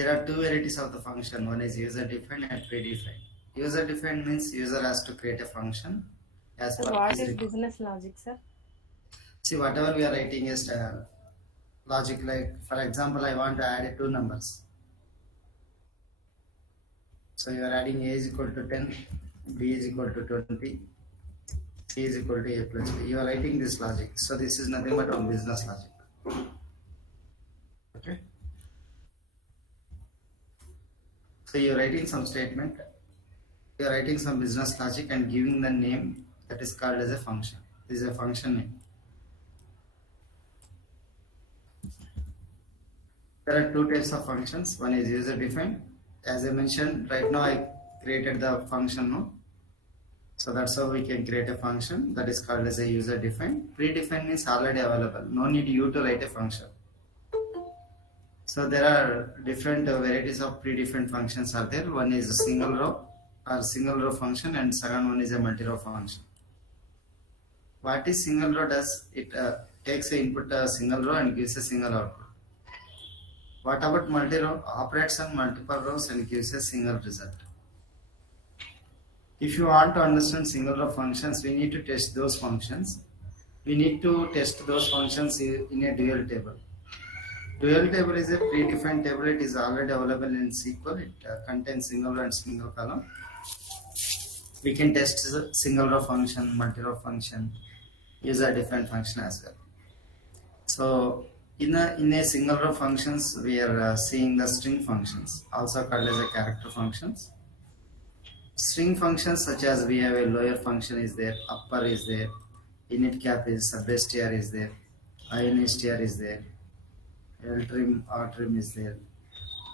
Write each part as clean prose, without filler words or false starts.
there are two varieties of the function. One is user defined and predefined. User defined means user has to create a function as Sir, per what his is requirement. business logic, sir? See, whatever we are writing is logic. Like for example, I want to add two numbers. So you are adding a is equal to 10, b is equal to 20, c is equal to a plus b. You are writing this logic. So this is nothing but one business logic. Okay. So you are writing some statement. You are writing some business logic and giving the name that is called as a function. This is a function name. There are two types of functions. One is user defined. As I mentioned, right now I created the function no. So that's how we can create a function that is called as a user defined. Predefined means already available. No need you to write a function. So there are different varieties of predefined functions are there. One is a single row or single row function, and second one is a multi-row function. What is single row does? It takes a input a single row and gives a single output. What about multi-row? Operates on multiple rows and gives a single result. If you want to understand single row functions, we need to test those functions. We need to test those functions in a dual table. Dual table is a predefined table. It is already available in SQL. It contains single row and single column. We can test single row function, multi-row function, user defined function as well. So in a single row functions, we are seeing the string functions, also called as a character functions. String functions such as we have a lower function is there, upper is there, init cap is, substr is there, instr is there, ltrim, rtrim is there,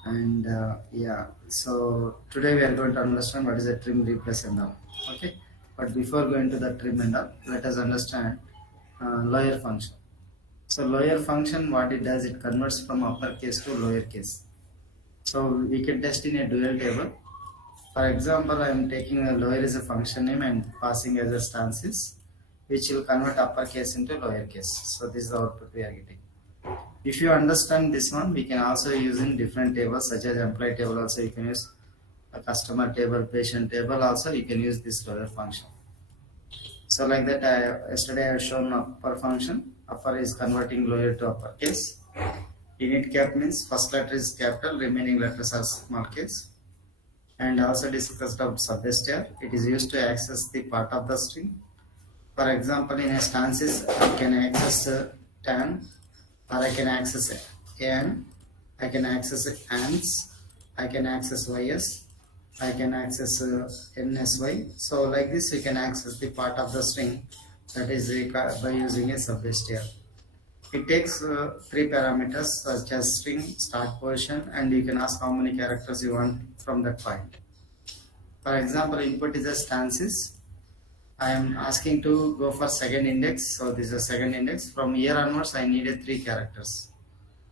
and yeah. So today we are going to understand what is a trim, replace and all. Okay, but before going to the trim and all, let us understand lower function. So lower function, what it does, it converts from uppercase to lowercase. So we can test in a dual table. For example, I am taking a lower as a function name and passing as a stances, which will convert uppercase into lowercase. So this is the output we are getting. If you understand this one, we can also use in different tables such as employee table. Also, you can use a customer table, patient table. Also, you can use this lower function. So like that, yesterday I have shown upper function. Upper is converting lower to uppercase. Init cap means first letter is capital, remaining letters are small case. And also discussed about substr. It is used to access the part of the string. For example, in a stances, I can access tan, or I can access an, I can access ans, I can access ys, I can access nsy. So like this, you can access the part of the string that is by using a substr. It takes three parameters such as string, start position, and you can ask how many characters you want from that point. For example, input is a stances. I am asking to go for second index. So this is a second index. From here onwards, I needed 3 characters.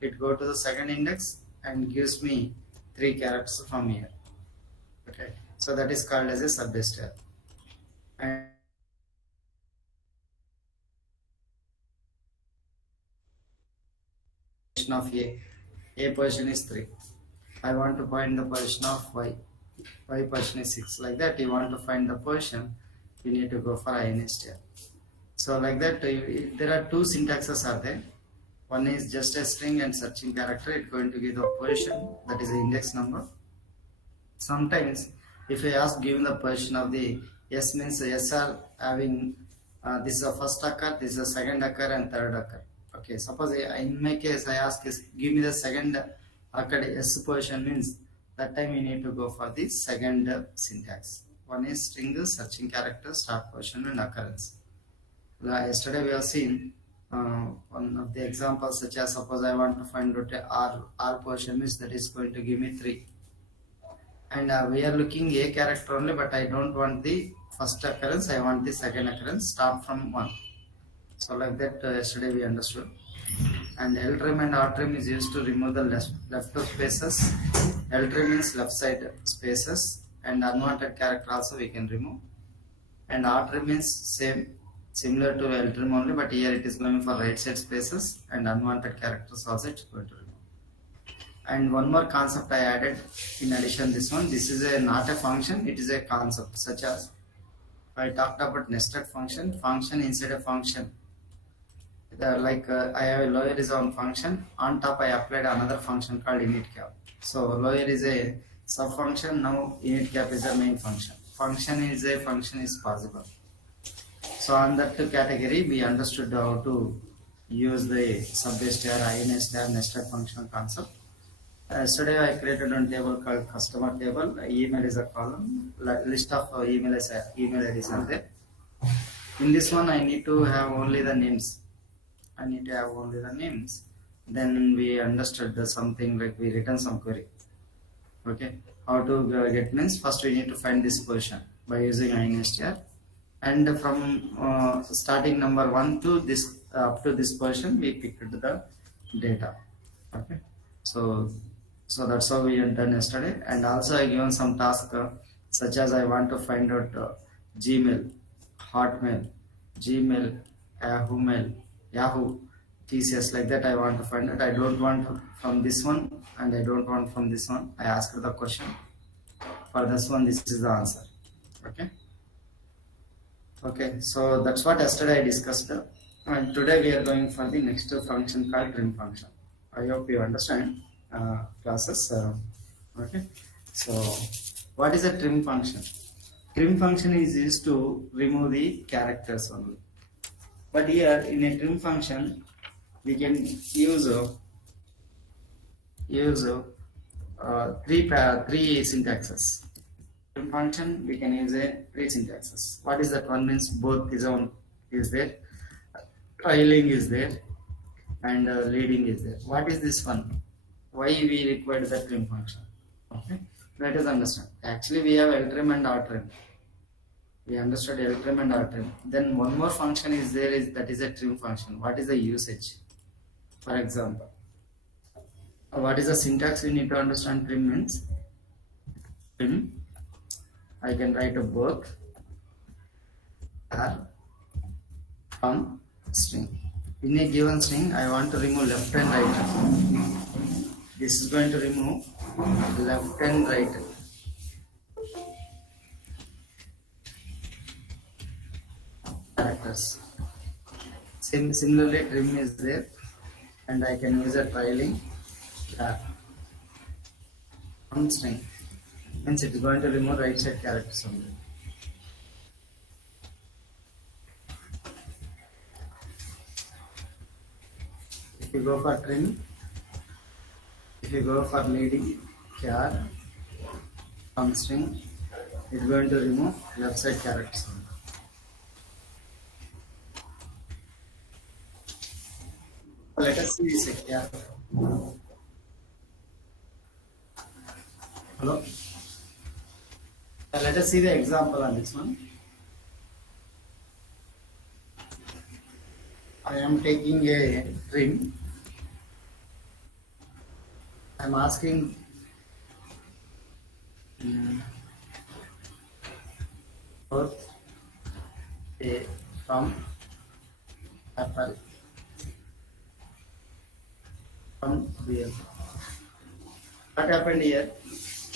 It go to the second index and gives me 3 characters from here. Okay. So that is called as a substr. And of A position is 3. I want to find the position of Y. Y position is 6. Like that, you want to find the position, you need to go for instr. So like that, there are two syntaxes are there. One is just a string and searching character. It's going to give the position, that is the index number. Sometimes, if I ask given the position of the S means S are having this is a first occur, this is a second occur, and third occur. Okay, suppose in my case I ask is give me the second occurred S position, means that time you need to go for the second syntax. One is string, searching character, start position, and occurrence. Yesterday we have seen one of the examples, such as suppose I want to find out R position, means that is going to give me 3. And we are looking a character only, but I don't want the first occurrence, I want the second occurrence, start from 1. So like that, yesterday we understood. And ltrim and rtrim is used to remove the left spaces. Ltrim means left side spaces, and unwanted character also we can remove. And rtrim means similar to ltrim only, but here it is going for right side spaces, and unwanted characters also it's going to remove. And one more concept I added in addition this one. This is not a function, it is a concept, such as I talked about nested function inside a function. I have a lower is on function, on top I applied another function called initCap. So lower is a sub function, now initCap is a main function. Function is possible. So on that category we understood how to use the sub-base INSTR nested function concept. Yesterday I created a table called customer table. Email is a column, list of email IDs are there. In this one I need to have only the names. Then we understood something like we written some query. Okay, how to get means first we need to find this position by using INSTR, and from starting number 1 to this up to this position we picked the data. Okay, so that's how we had done yesterday. And also I given some task such as I want to find out Gmail, Hotmail, Gmail, Yahoo, TCS, like that I want to find out. I don't want from this one and I don't want from this one. I asked the question. For this one, this is the answer. Okay, so that's what yesterday I discussed. And today we are going for the next function called trim function. I hope you understand classes. Okay, so what is a trim function? Trim function is used to remove the characters only. But here in a trim function, we can use three syntaxes. Trim function we can use three syntaxes. What is that one? Means both is there, trailing is there, and leading is there. What is this one? Why we require the trim function? Okay, let us understand. Actually, we have LTrim and RTrim. We understood LTrim and RTrim. Then one more function is there, that is a trim function. What is the usage? For example, what is the syntax we need to understand? Trim means trim. I can write a both are from string. In a given string, I want to remove left and right. This is going to remove left and right. Characters. Similarly, trim is there, and I can use a trailing from string. Means it is going to remove right side characters only. If you go for trim, if you go for leading char from string, it is going to remove left side characters only. Let us see this here. Hello. Let us see the example on this one. I am taking a trim. I am asking both A from apple from real. What happened here?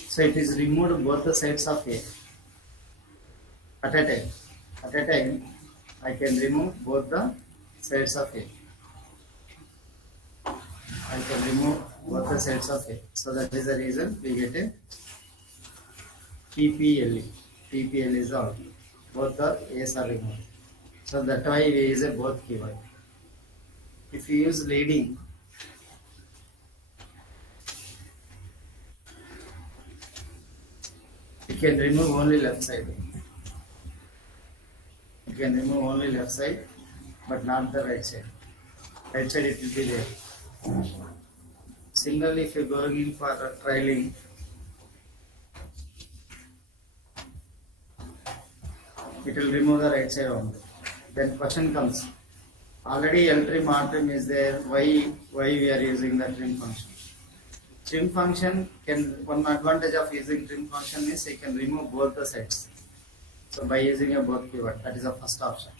So it is removed both the sides of A at a time. At a time, I can remove both the sides of A. I can remove both the sides of A. So that is the reason we get a TPLE. TPL is out. Both the A's are removed. So that's why we use a both keyword. If you use leading, you can remove only left side. You can remove only left side, but not the right side. Right side it will be there. Similarly, if you are going for trailing, it will remove the right side only. Then question comes. Already LTrim RTrim is there. Why we are using the trim function? Trim function one advantage of using trim function is you can remove both the sides. So by using a both keyword, that is the first option.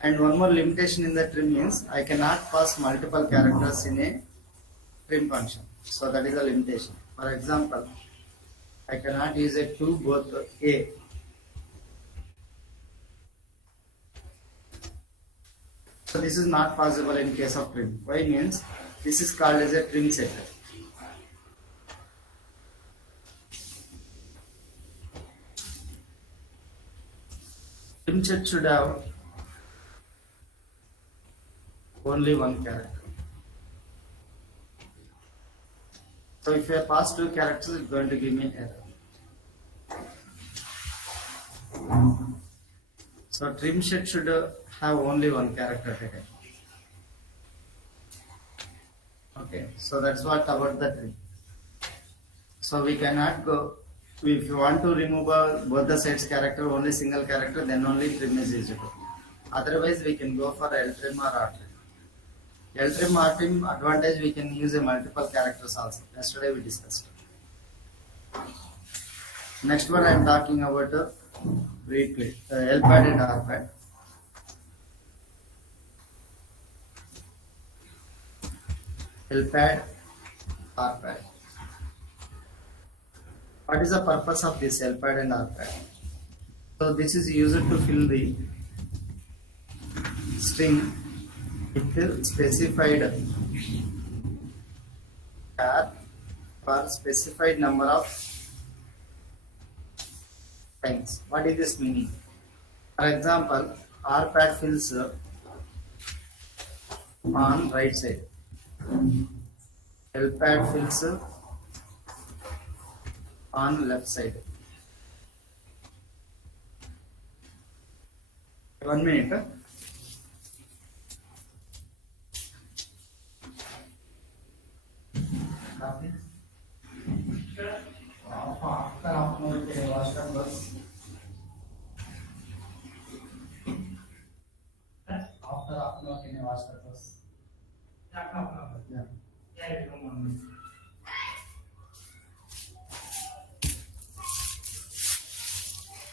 And one more limitation in the trim is I cannot pass multiple characters in a trim function. So that is a limitation. For example, I cannot use a 2 both A. So this is not possible in case of trim. Why means this is called as a trim set. Trim set should have only one character. So if I pass two characters, it's going to give me error. So trim set should have only one character at a time. Okay, so that's what about the trim. So we cannot go, if you want to remove both the sides character, only single character, then only trim is usable. Otherwise we can go for L trim or R trim. L trim R trim advantage, we can use a multiple characters also. Yesterday we discussed. Next one I am talking about replay, L pad and R pad. L pad, R pad. What is the purpose of this L pad and R pad? So this is used to fill the string with specified char for specified number of times. What is this meaning? For example, R pad fills on right side. L pad fills on left side. 1 minute. Copy. After upload के वास्ता बस after upload के वास्ता बस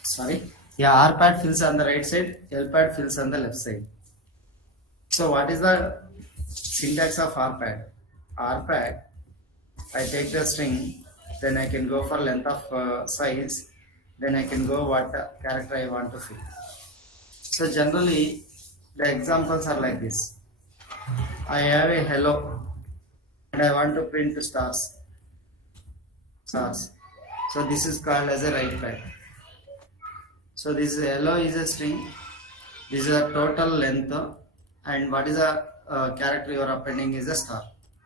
sorry, yeah, R pad fills on the right side, L pad fills on the left side. So what is the syntax of R pad? R pad, I take the string, then I can go for length of size, then I can go what character I want to fill. So generally the examples are like this. I have a hello and I want to print stars. So this is called as a right pad. So this hello is a string, this is a total length, and what is a character you are appending is a star.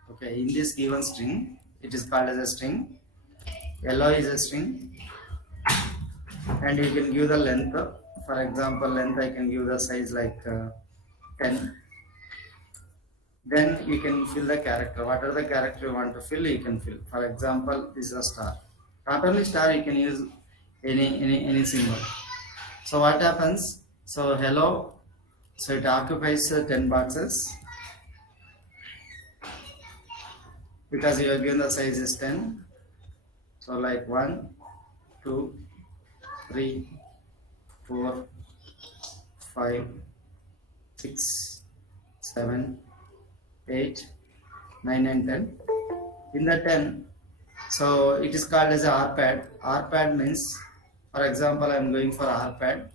Okay, in this given string, it is called as a string. Hello is a string, and you can give the length. For example, length I can give the size like 10. Then you can fill the character. Whatever the character you want to fill, you can fill. For example, this is a star. Not only star, you can use any symbol. So what happens? So hello, so it occupies 10 boxes because you have given the size is 10. So like 1, 2, 3, 4, 5, 6, 7, 8, 9 and 10. In the 10, so it is called as a R pad. R pad means, for example, I am going for R pad.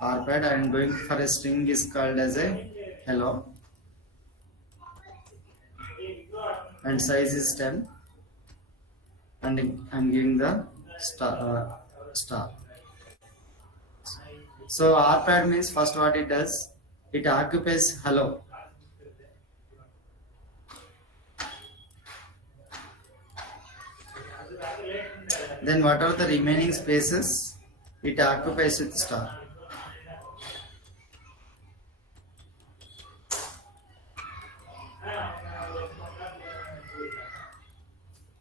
R pad, I am going for a string is called as a hello, and size is 10, and I am giving the star. So R pad means first what it does, it occupies hello. Then what are the remaining spaces? It occupies with star.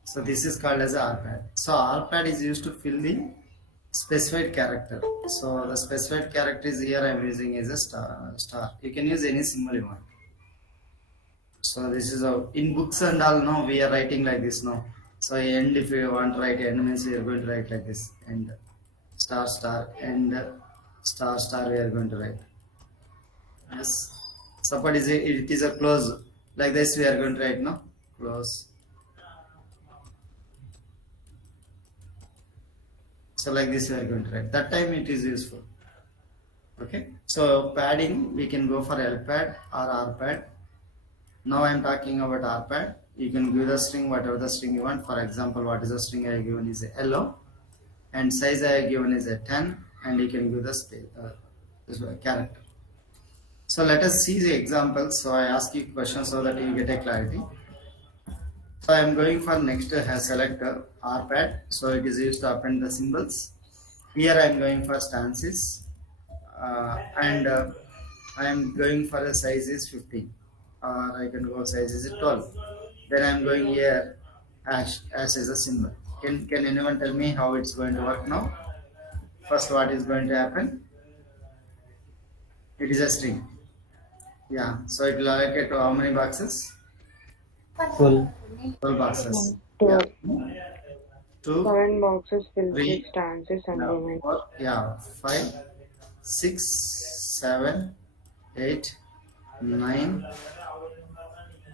So this is called as a R pad. So R pad is used to fill the specified character. So the specified character is here I am using as a star. You can use any symbol you want. So this is how in books and all, no, we are writing like this, no. So end, if you want to write end means we are going to write like this, end star and star we are going to write. Yes. Suppose it is a close. Like this we are going to write now. Close. So like this we are going to write. That time it is useful. Okay. So padding we can go for L pad or R pad. Now I am talking about R pad. You can give the string whatever the string you want. For example, what is the string I have given is a hello, and size I have given is a 10, and you can give the space this character. So let us see the example. So I ask you questions so that you get a clarity. So I am going for next selector R pad. So it is used to append the symbols. Here I am going for stances, and I am going for a size is 15, or I can go size is 12. Then I am going here as is a symbol. Can anyone tell me how it's going to work now? First, what is going to happen? It is a string. Yeah. So it will allocate to how many boxes? Full. 12 boxes. Yeah. 12. 2, 7 boxes filled 3, with stances and yeah, women. 4, yeah, 5, 6, 7, 8, 9,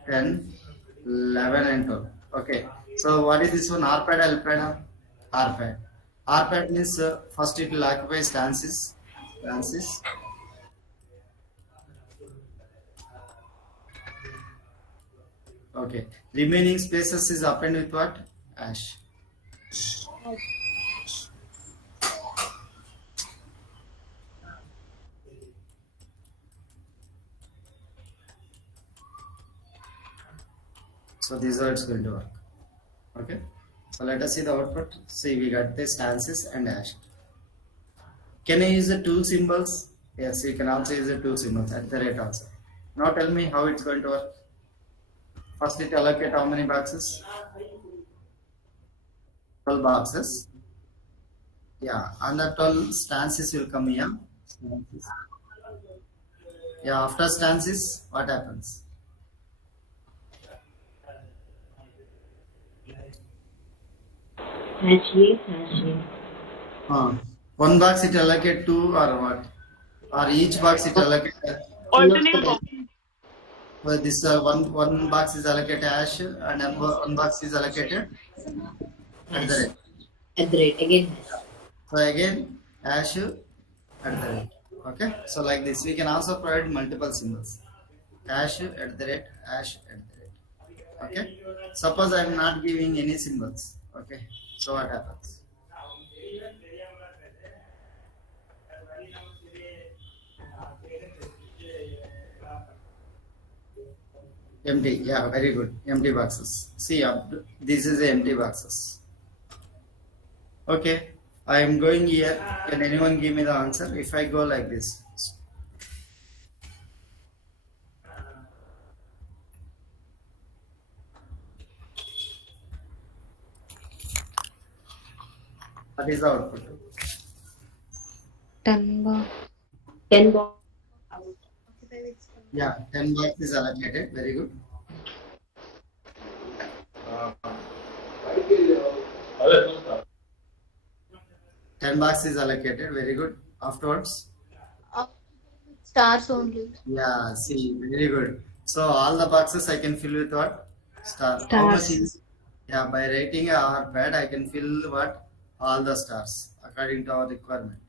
10, 11 and 12. Okay. So what is this one? R pad, L pad? R pad. R pad means first it will occupy stances. Stances. Okay. Remaining spaces is append with what? Ash. So this is how it's going to work. Okay. So let us see the output. See, we got the stances and hash. Can I use the two symbols? Yes, you can also use the two symbols at the rate also. Now tell me how it's going to work. First it allocate how many boxes? 12 boxes. Yeah, and the 12 stances will come here. Stances. Yeah, after stances, what happens? Hashi. One box it allocate two or what? Or each box it allocate Alternate box. well, this one box is allocated hash and one box is allocated at the Hash. rate. At the rate. Again hash. So again hash at the rate. Okay. So like this we can also provide multiple symbols. Hash at the rate, hash at the rate. Okay. Suppose I am not giving any symbols. Okay. So what happens? Empty. Yeah, very good. Empty boxes. See, this is the empty boxes. Okay. I am going here. Can anyone give me the answer? If I go like this. What is the output? 10 box. 10 box. Yeah, 10 box is allocated. Very good. 10 box is allocated. Very good. Afterwards. Stars only. Yeah, see, very good. So all the boxes I can fill with what? Star. How much Stars. is? Yeah, by writing a R pad, I can fill what? All the stars according to our requirement.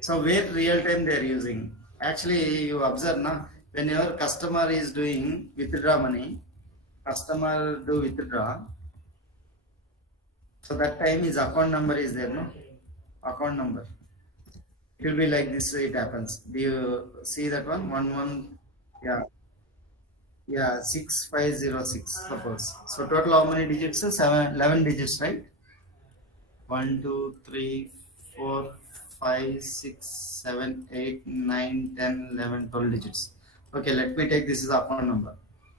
So where real time they are using? Actually, you observe now, whenever customer is doing withdraw money, customer do withdraw. So that time his account number is there, no? Account number. It will be like this. It happens. Do you see that one? Yeah, yeah, 6506. Suppose. So total how many digits? 11 digits, right? 1, 2, 3, 4, 5, 6, 7, 8, 9, 10, 11, 12 digits. Okay, let me take this is account number.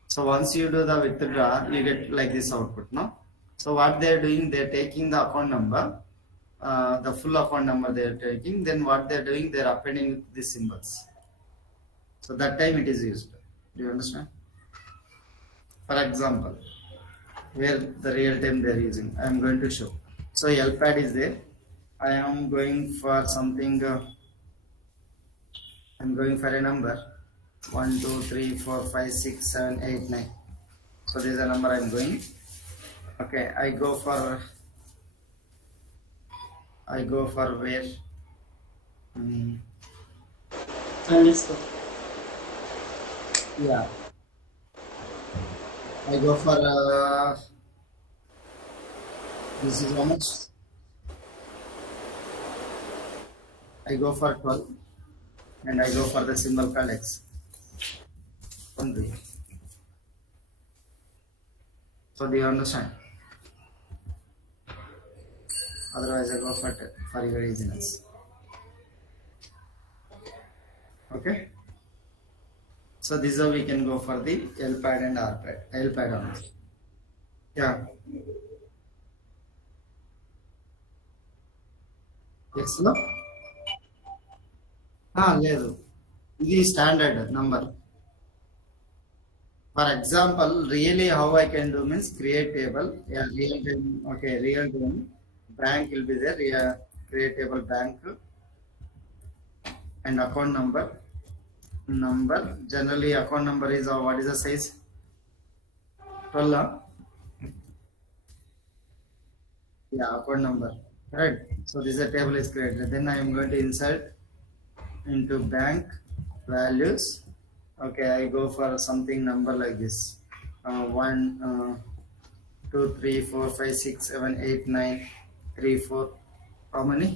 So once you do the withdraw, you get like this output, no? So what they are doing, they are taking the account number, the full account number they are taking. Then what they are doing, they are appending with these symbols. So that time it is used. Do you understand? For example, where the real time they are using, I am going to show. So LPAD is there. I am going for something I'm going for a number 1, 2, 3, 4, 5, 6, 7, 8, 9. So this is the number I'm going. Okay, I go for where? Hmm, Underscore. yeah, I go for this is how much? I go for 12 and I go for the symbol called X. Only. So do you understand? Otherwise I go for 10 for your easiness. Okay. So this is how we can go for the L pad and R pad. L pad only. Yeah. X లో లేదు ఇది standard number. For example, really how I can do means create table. Yeah, real time. Okay, real time. Bank will be there. Yeah, create table bank and account number. Number. Generally, account number is what is the size? 12. Yeah, account number. Right. So this is a table is created. Then I am going to insert into bank values. Okay, I go for something number like this. 1, 2, 3, 4, 5, 6, 7, 8, 9, 3, 4. How many?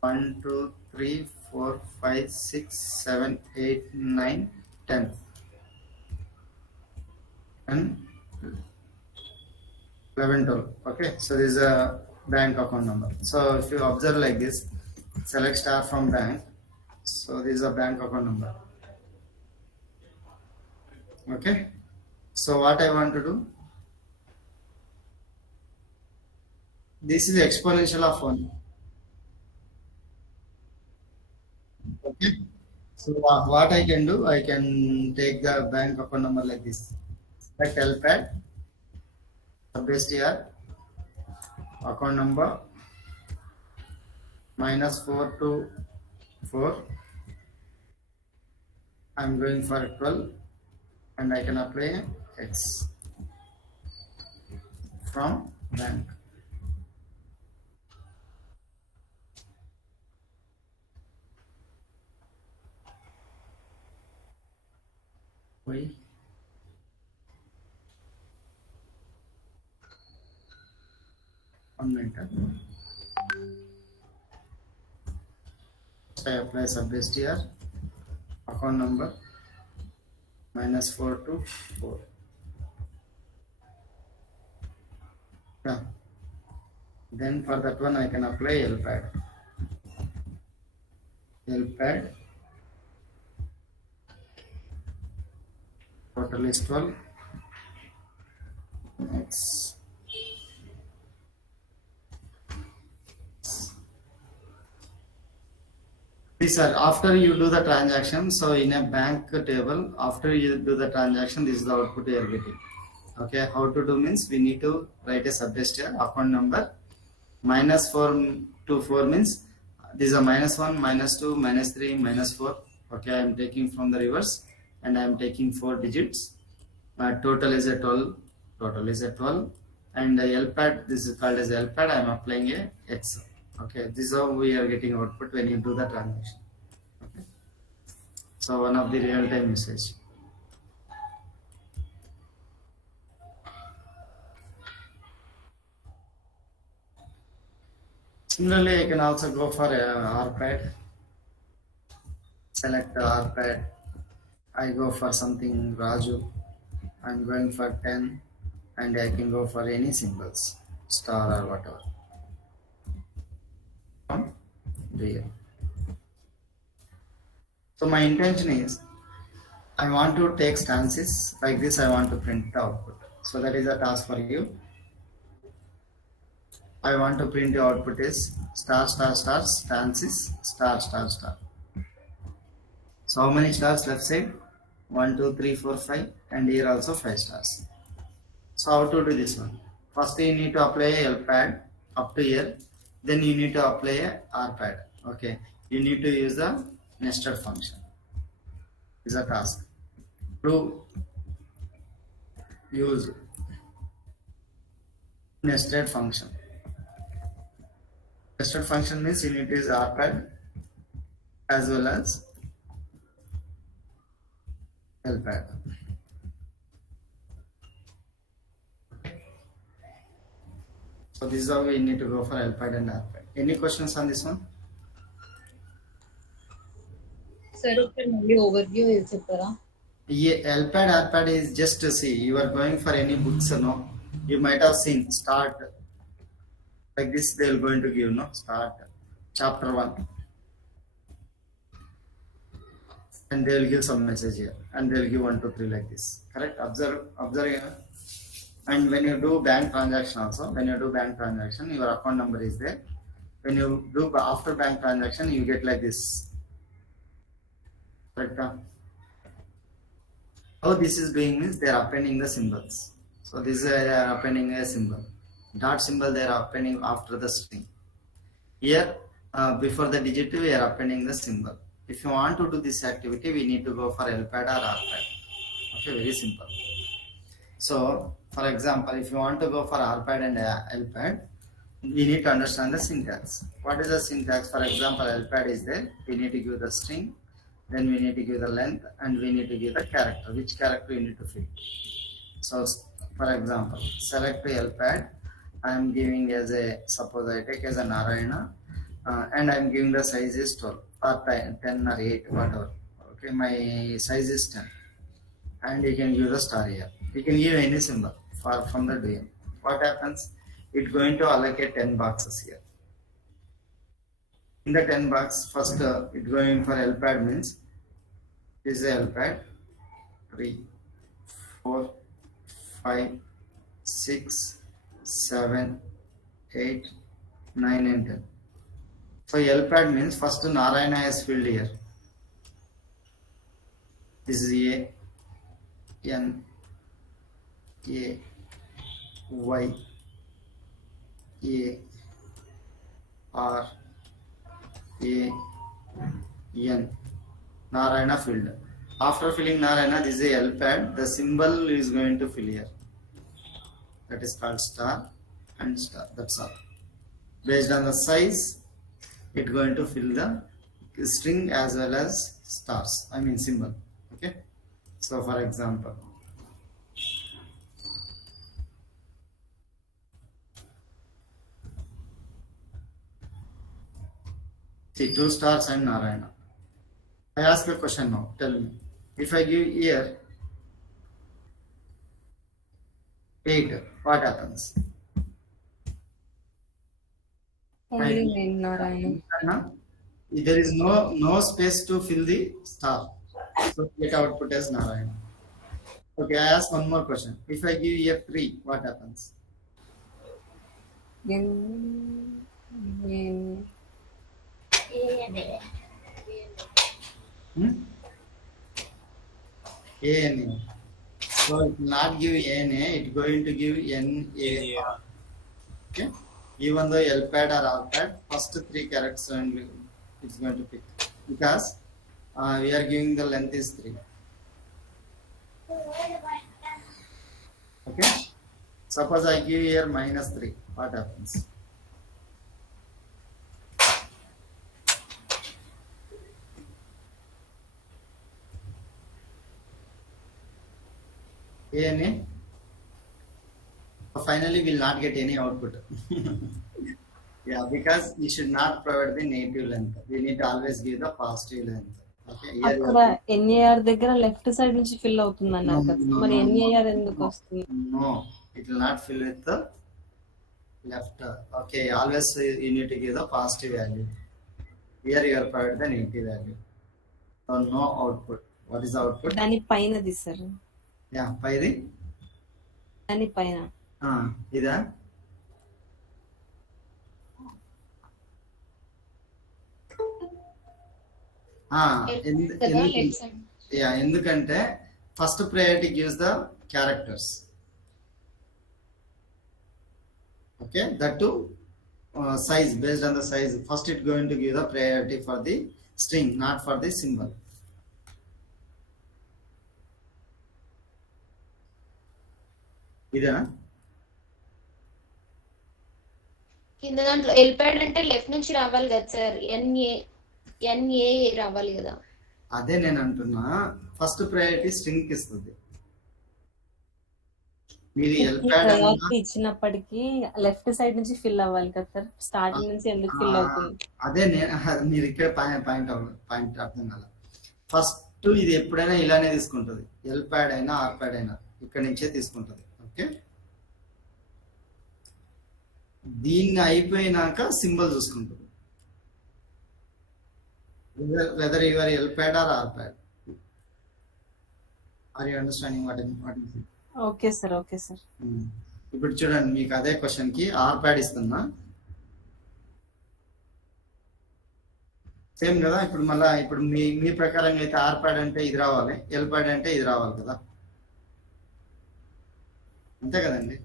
1, 2, 3, 4, 5, 6, 7, 8, 9, 10. And 11, 12. Okay, so this is a bank account number. So if you observe like this, select star from bank. So this is a bank account number. Okay, so what I want to do, this is exponential of 1. Okay, so what I can do, I can take the bank account number like this. Select L pad, STR, account number -4 to 4. I'm going for 12 and I can apply X from bank. Why? One minute. I apply STR, account number -4 to 4. Yeah. Then for that one I can apply L pad. L pad total is 12. X. These are after you do the transaction. So in a bank table, after you do the transaction, this is the output you are getting. Okay, how to do means we need to write a subdestination account number -4 to 4 means these are -1, -2, -3, -4. Okay, I am taking from the reverse and I am taking 4 digits. Total is a 12. Total is a 12. And the L pad, this is called as L pad. I am applying a X. Okay, this is how we are getting output when you do the transaction. Okay. So one of the real time usage. Similarly, I can also go for a R pad. Select the R pad. I go for something Raju. I'm going for 10 and I can go for any symbols, star or whatever. Real. So my intention is I want to take stances like this. I want to print the output. So that is a task for you. I want to print the output is star star star stances star star star. So how many stars left side? 1, 2, 3, 4, 5 and here also 5 stars. So how to do this one? First you need to apply a L pad up to here. Then you need to apply a R pad. Okay. You need to use the nested function is a task. To use nested function. Nested function means you need to use rpad as well as lpad. So this is how we need to go for lpad and rpad. Any questions on this one? Sir, ఒకసారి మళ్ళీ overview చెప్తారా? Yeah, lpad rpad is just to see you are going for any books, no? You might have seen start like this. They are going to give no start chapter 1, and they will give some message here, and they will give 1 2 3 like this. Correct? Observe here. And when you do bank transaction also, when you do bank transaction, your account number is there. When you do after bank transaction, you get like this. Correct? How this is doing means they are appending the symbols. So this is they are appending a symbol. Dot symbol they are appending after the string. Here before the digit we are appending the symbol. If you want to do this activity, we need to go for lpad or rpad. Okay, very simple. So for example, if you want to go for rpad and lpad, we need to understand the syntax. What is the syntax? For example, lpad is there. We need to give the string, then we need to give the length, and we need to give the character. Which character you need to fill? So for example, select lpad. I am giving as a, suppose I take as a Narayana, and I am giving the size is 12 or 10 or 8, whatever. Okay, my size is 10, and you can give the star here. You can give any symbol from the DM. What happens? It's going to allocate 10 boxes here. In the 10 box, first it's going for lpad means this is lpad 3 4 5 6 7 8 9 and 10. So lpad means first Narayana has filled here. This is A N A Y A R A N. Narayana filled. After filling Narayana, this is a lpad. The symbol is going to fill here. That is called star and star. That's all. Based on the size, it's going to fill the string as well as stars. I mean symbol. Okay. So for example, see 2 stars and Narayana. I ask a question now. Tell me. If I give here 8, what happens? Only name Narayana. There is no space to fill the star. So get output as Narayana. Okay, I ask one more question. If I give here 3, what happens? ANA. So it will not give ANA, it's going to give NAR. Okay. Even though LPAD or RPAD, first 3 characters only it's going to pick. Because we are giving the length is 3. Okay. Suppose I give here -3. What happens? ANA. Finally, will not get any output. Yeah, because you should not provide the negative length. We need to always give the positive length. Okay. అక్కడ NAR దగ్గర left side నుంచి fill అవుతుంది అన్నారు కదా, మరి NAR ఎందుకు వస్తుంది? No, it will not fill with the left. Okay, always you need to give the positive value. Here you are provided the negative value. So no output. What is the output? దాని పైనది sir. Yeah, పైది. దాని పైన. ఇదా? ఎందుకంటే first priority gives the characters. Okay, that too size, based on the size. First, it's going to give the priority for the string, not for the symbol. ఇదేనా? కింద దాంట్లో ఎల్పాడ్ అంటే లెఫ్ట్ నుంచి రావాలి కదా సార్, ఎన్ఏ రావాలి కదా. అదే నేను అంటున్నా, ఫస్ట్ ప్రయారిటీ స్ట్రింగ్ కి ఇస్తుంది. మీరు ఎల్పాడ్ ప్రయారిటీ ఇచ్చినప్పటికీ లెఫ్ట్ సైడ్ నుంచి ఫిల్ అవ్వాలి కదా సార్, స్టార్టింగ్ నుంచి ఎందుకు ఫిల్ అవుతుంది? అదే మీరు ఇక్కడ పాయింట్ అర్థం కాల. ఫస్ట్ ఇది ఎప్పుడైనా ఇలానే తీసుకుంటుంది, ఎల్పాడ్ అయినా ఆర్పాడ్ అయినా ఇక్కడ నుంచే తీసుకుంటుంది. ఓకే, దీన్ని అయిపోయినాక సింబల్ చూసుకుంటుంది, whether your LPAD or RPAD. Are you understanding what is it? Okay sir, okay sir. ఇప్పుడు చూడండి, మీకు అదే క్వశ్చన్ కి ఆర్పాడ్ ఇస్తున్నా, సేమ్ కదా. ఇప్పుడు మళ్ళీ ఇప్పుడు మీ ప్రకారం అయితే ఆర్పాడ్ అంటే ఇది రావాలి, ఎల్పాడ్ అంటే ఇది రావాలి కదా, అంతే కదండి.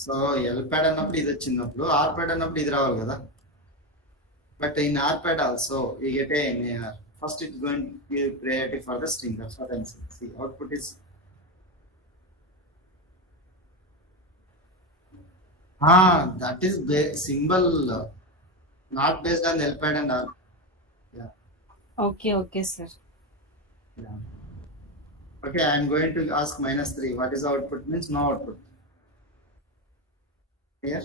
సో ఎల్పాడ్ అన్నప్పుడు ఇది వచ్చినప్పుడు, ఆర్పాడ్ అన్నప్పుడు ఇది రావాలి కదా. But in RPAD also you get a NAR. First it going to give priority for the string. That's what I'm saying. See, output is that is symbol, not based on LPAD and all. Yeah. Okay, sir. Yeah. Okay, I'm going to ask -3. What is the output? Means no output. Clear?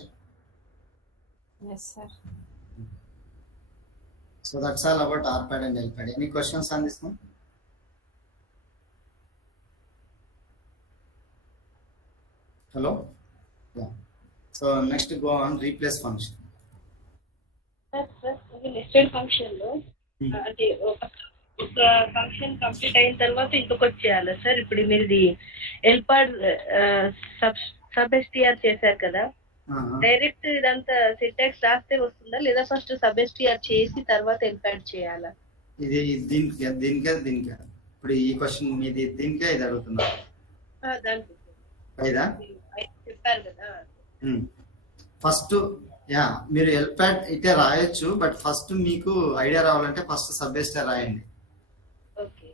Yes, sir. So that's all about RPAD and LPAD. Any questions on this one? Hello? Yeah. So next go on replace function. Nested function లో అంటే ఒక function complete అయిన తర్వాత ఇంకొకటి చేయాలి sir. ఇప్పుడు మీది ఎల్పాడ్ sub STR చేశారు కదా, డైరెక్ట్ ఇదంతా సింటాక్స్ రాస్తే వస్తుందా లేదా ఫస్ట్ సబ్ ఎస్టీఆర్ చేసి తర్వాత ఎల్పాడ్ చేయాలా? ఇది దీనికే ఇప్పుడు ఈ క్వశ్చన్ మీది దీనికే ఇది అడుగుతున్నా. దానికి చెప్పారు కదా ఫస్ట్. యా, మీరు ఎల్పాడ్ ఇటే రాయొచ్చు, బట్ ఫస్ట్ మీకు ఐడియా రావాలంటే ఫస్ట్ సబ్ ఎస్టీఆర్ రాయండి. ఓకే,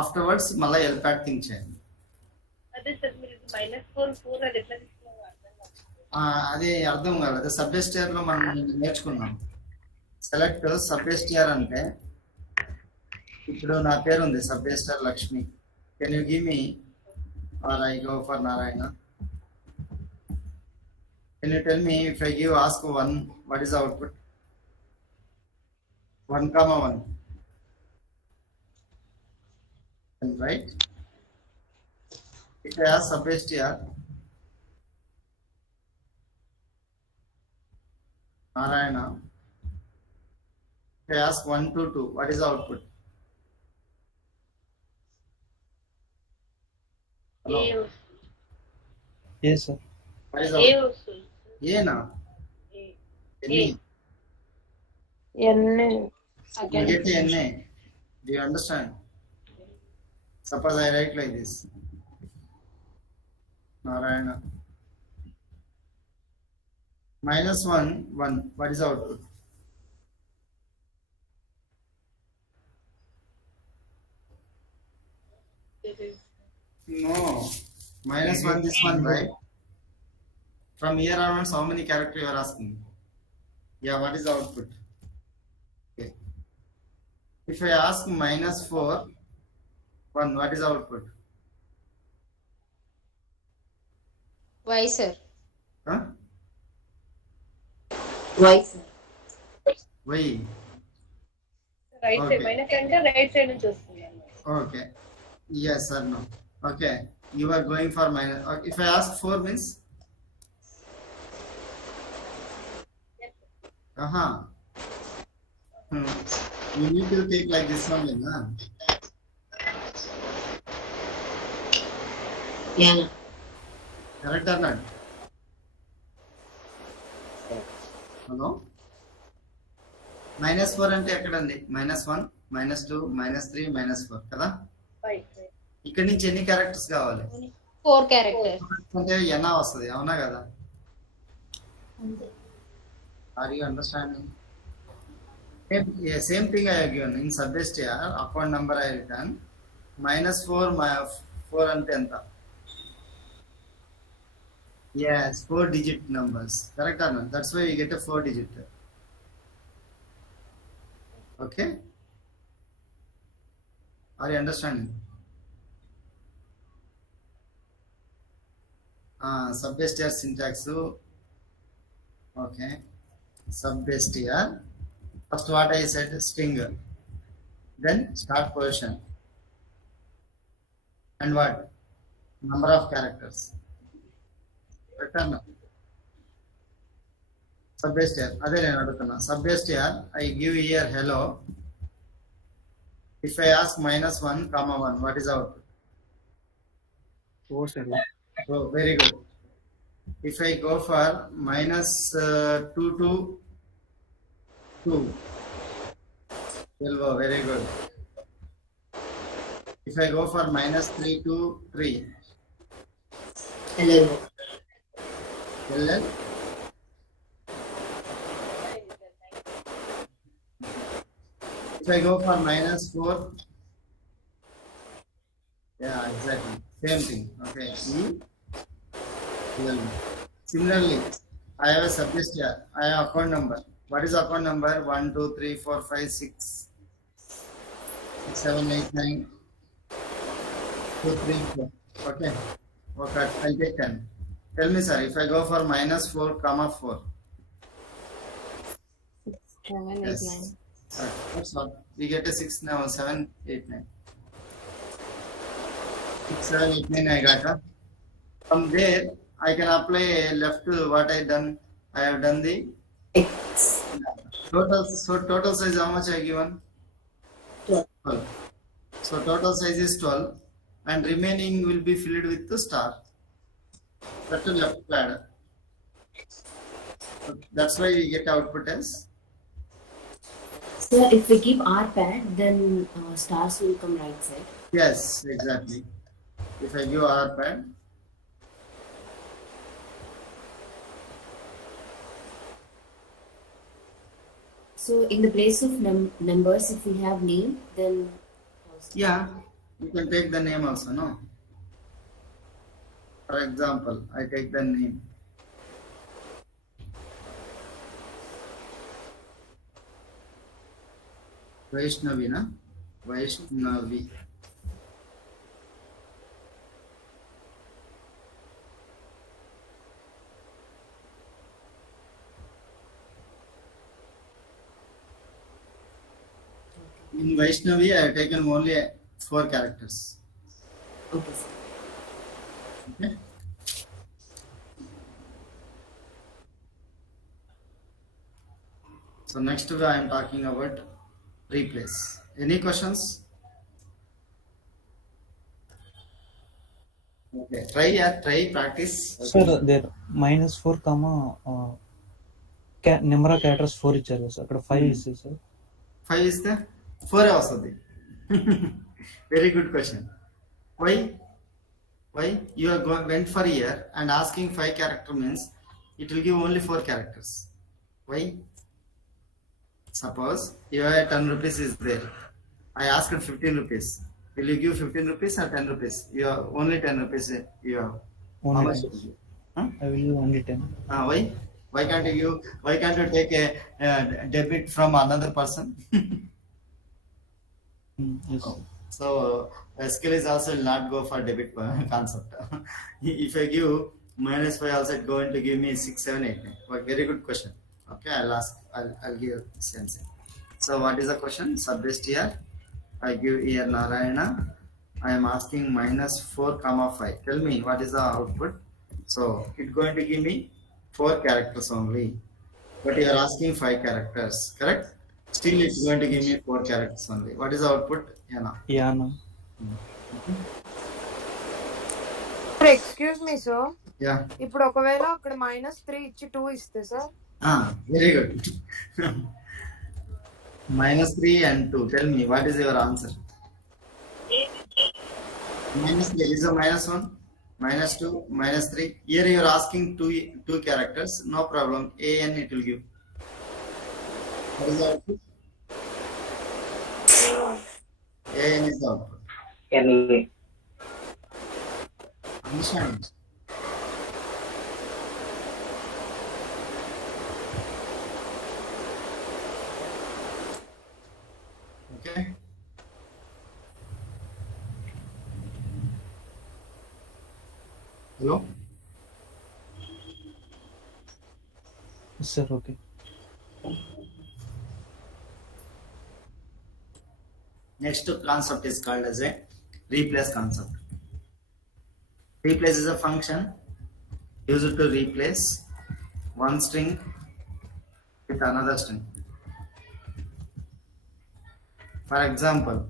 ఆఫ్టర్వర్డ్స్ మళ్ళీ ఎల్పాడ్ థింక్ చేయండి. అదే సార్, మీరు -4 అది ఎట్లా అది అర్థం కాలేదు. సబ్ ఎస్టీఆర్ లో మనం నేర్చుకున్నాం. సెలెక్ట్ సబ్ ఎస్టీఆర్ అంటే, ఇప్పుడు నా పేరు ఉంది సబ్ ఎస్టీఆర్ Lakshmi. Can you give me, or I go for Narayana? Can you tell me if I ask 1, what is the output? 1, 1. Right? If I ask sub str Narayana, if I ask 1 to 2, what is the output? Hello? Yes, sir. What is the output? ఏనా ఎన్ని ఎన్ఏ. Do you understand? Suppose I write like this, Narayana -1, 1. What is the output? No, -1 this one, right? From here onwards, how many characters you are asking? Yeah, what is the output? Okay. If I ask -4, 1, what is the output? Why, sir? Huh? Why, sir? Why? Right side minus అంటే right side నుంచి వస్తుంది. Okay. Yes or no? Okay. You are going for minus. If I ask 4 means? You need to take like this one, na? Yeah. Correct or not? Hello? -4 అంటే ఎక్కడండి? -1, -2, -3, -4 కదా. ఇక్కడ నుంచి ఎన్ని characters కావాలి? 4 క్యారెక్టర్స్ అంటే ఎన్న వస్తుంది, అవునా కదా? Are you understanding? Same thing I have given. In sub-STR, account number I written. -4, 4 and 10. Yes, 4-digit numbers. Correct or not? That's why you get a 4-digit. Okay? Are you understanding? Sub-STR syntax. Okay. Sub-STR. First what I said, string. Then start position. And what? Number of characters. Return. Sub-STR. Adhe nenu adugutunna. Sub-STR, I give here hello. If I ask -1, comma 1, what is output? Oh, sir. Oh, very good. If I go for -2 to 2, 12, very good. If I go for -3 to 3, LL. LL. If I go for -4, yeah, exactly. Same thing. Okay. E, LL. Similarly, I have a subject here. I have account number. What is account number? 1, 2, 3, 4, 5, 6, 7, 8, 9, 2, 3, 4. Okay. Okay. I'll take 10. Tell me, sir, if I go for -4, comma 4. 7, 8, Yes. 9. Right. That's all. We get a 6 now, 7, 8, 9. 6, 7, 8, 9 I got. From there, I can apply left to what I done. I have done the X. total. So total size how much I given? 12. 12. So total size is 12 and remaining will be filled with the star. That's the left pad. That's why we get output as. So if we keep R pad, then stars will come right side. Yes, exactly. If I give R pad. So in the place of numbers, if we have name, then Yeah, you can take the name also, no? For example, I take the name. Vaishnavi, na? Vaishnavi. In Vaishnavi, I have taken only 4 characters. okay, sir. Okay. So next I am talking about replace. Any questions? Okay. Try practice. Okay. Sir, there -4 comma number of characters 4 ఇచ్చారు sir అక్కడ 5 ఇస్తే sir 5 is the 4 వస్తుంది. Very good question. Why? You are went for here and asking 5 character means it will give only 4 characters. Why? Suppose you have 10 rupees is there. I asked 15 rupees. Will you give 15 rupees or 10 rupees? You have only 10 rupees. You have. How only much 10. will you give? Huh? I will use only 10. Why? Why can't you give? Why can't you take a debit from another person? Yes. So SQL is also will not go for debit concept. If I give -5 also it's going to give me 6, 7, 8, 9. But very good question. Okay, I'll give same thing. So what is the question? Subbase here. I give here Narayana. I am asking -4, comma 5. Tell me what is the output. So it's going to give me 4 characters only. But you are asking 5 characters, correct? Still it's going to give me 4 characters only. What is the output? Yana. Yana. Excuse me sir Yeah. ఇప్పుడు ఒకవేళ అక్కడ -3 ఇచ్చి 2 ఇస్తే sir Very good. -3 and 2. Tell me what is your answer? -3 is a -1, -2, -3. Here you are asking two characters. No problem. A N it will give. What is the output? AN is the output. NA. Understand? Okay. Hello. Yes, sir. Okay. Next concept is called as a replace concept. Replace is a function used to replace one string with another string. For example,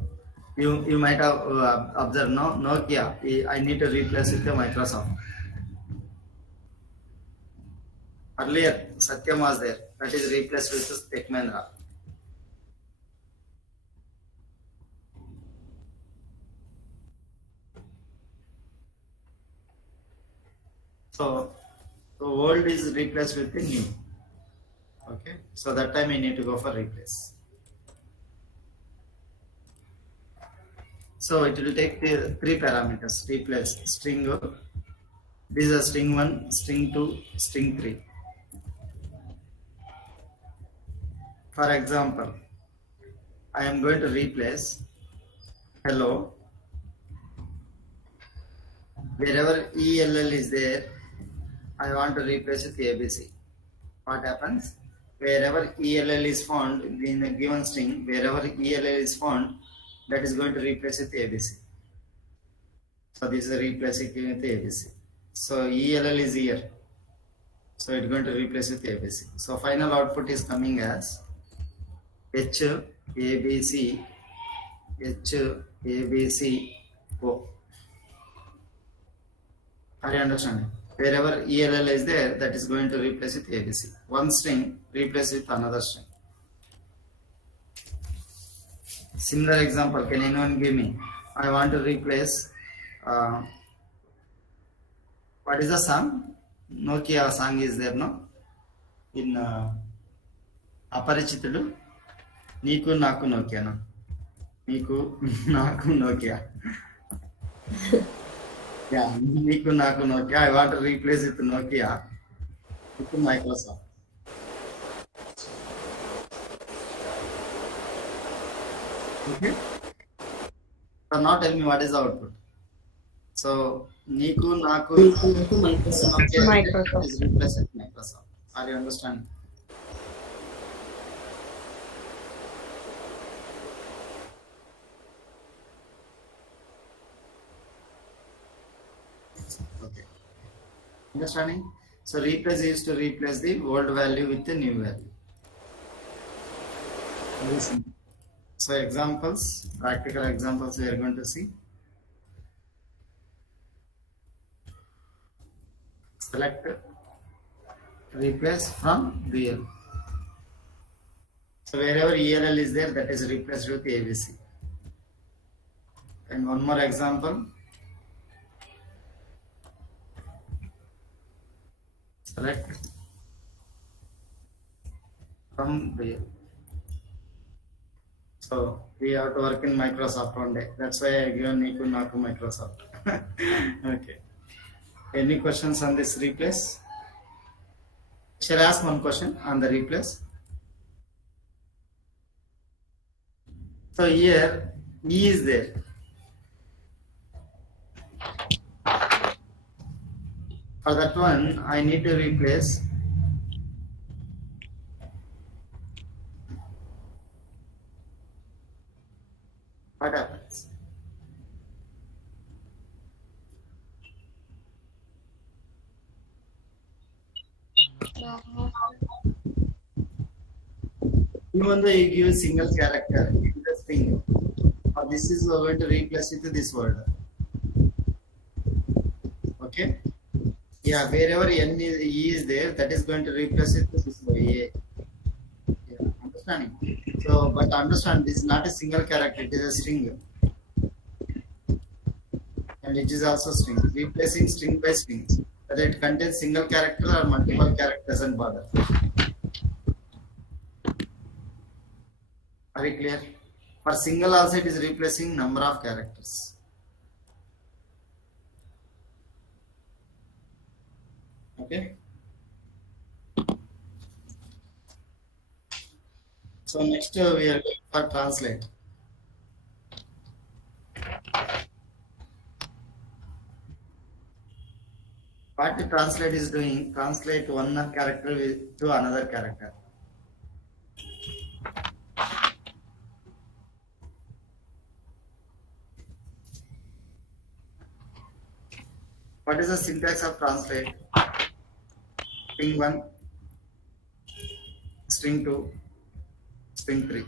you might have observed Nokia. I need to replace with the Microsoft. Earlier, Satyam was there. That is replaced with Tech Mahindra. So the old is replaced with the new. Okay. So that time you need to go for replace. So it will take the three parameters. Replace string. This is a string 1, string 2, string 3. For example, I am going to replace hello. Wherever ELL is there, I want to replace with ABC. What happens? Wherever ELL is found in a given string, wherever ELL is found, that is going to replace with ABC. So this is replacing with ABC. So ELL is here. So it's going to replace with ABC. So final output is coming as H ABC H ABC O. Are you understanding? Wherever ELL is there, that is going to replace with ABC. One string replace with another string. Similar example, can anyone give me? I want to replace. What is the song? Nokia song is there, no? In Aparichitudu, Niku Naku Nokia, no? Niku Naku Nokia. Yeah, Niku Naku Nokia. I want to replace it with Nokia with Microsoft. Okay. So now tell me what is the output. So Niku Naku Microsoft. Microsoft. is replaced with Microsoft. Are you understanding? Okay. Understanding? So replace is to replace the old value with the new value. Very simple. So examples, practical examples we are going to see. Select replace from dual. So wherever ELL is there, that is replaced with ABC. And one more example. Select from dual. So we have to work in Microsoft one day. That's why I given Niku Naku Microsoft. Okay. Any questions on this replace? Shall I ask one question on the replace? So here E is there. For that one, I need to replace what happens? Even though you give a single character in the string, or this is going to replace with this word. Okay? Yeah, wherever N is, E is there, that is going to replace it with this word A. Yeah, understanding? So, but understand, this is not a single character, it is a string. And it is also string. Replacing string by string. Whether it contains single character or multiple characters doesn't bother. Are we clear? For single also it is replacing number of characters. Okay. So next we are going for translate. What the translate is doing, translate one character to another character. What is the syntax of translate? String 1, string 2, string 3.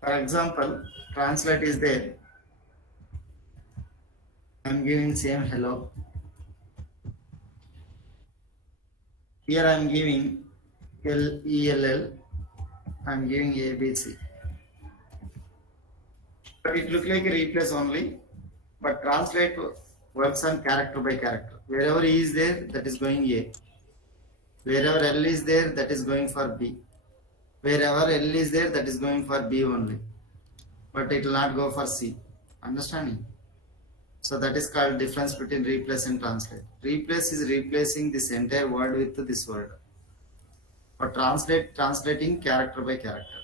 For example, translate is there. I am giving same hello. Here I am giving LELL. I am giving ABC. But it looks like a replace only. But translate works on character by character. Wherever E is there, that is going A. Wherever L is there, that is going for B. Wherever L is there, that is going for B only. But it will not go for C. Understanding? So that is called difference between replace and translate. Replace is replacing this entire word with this word. But translate, translating character by character.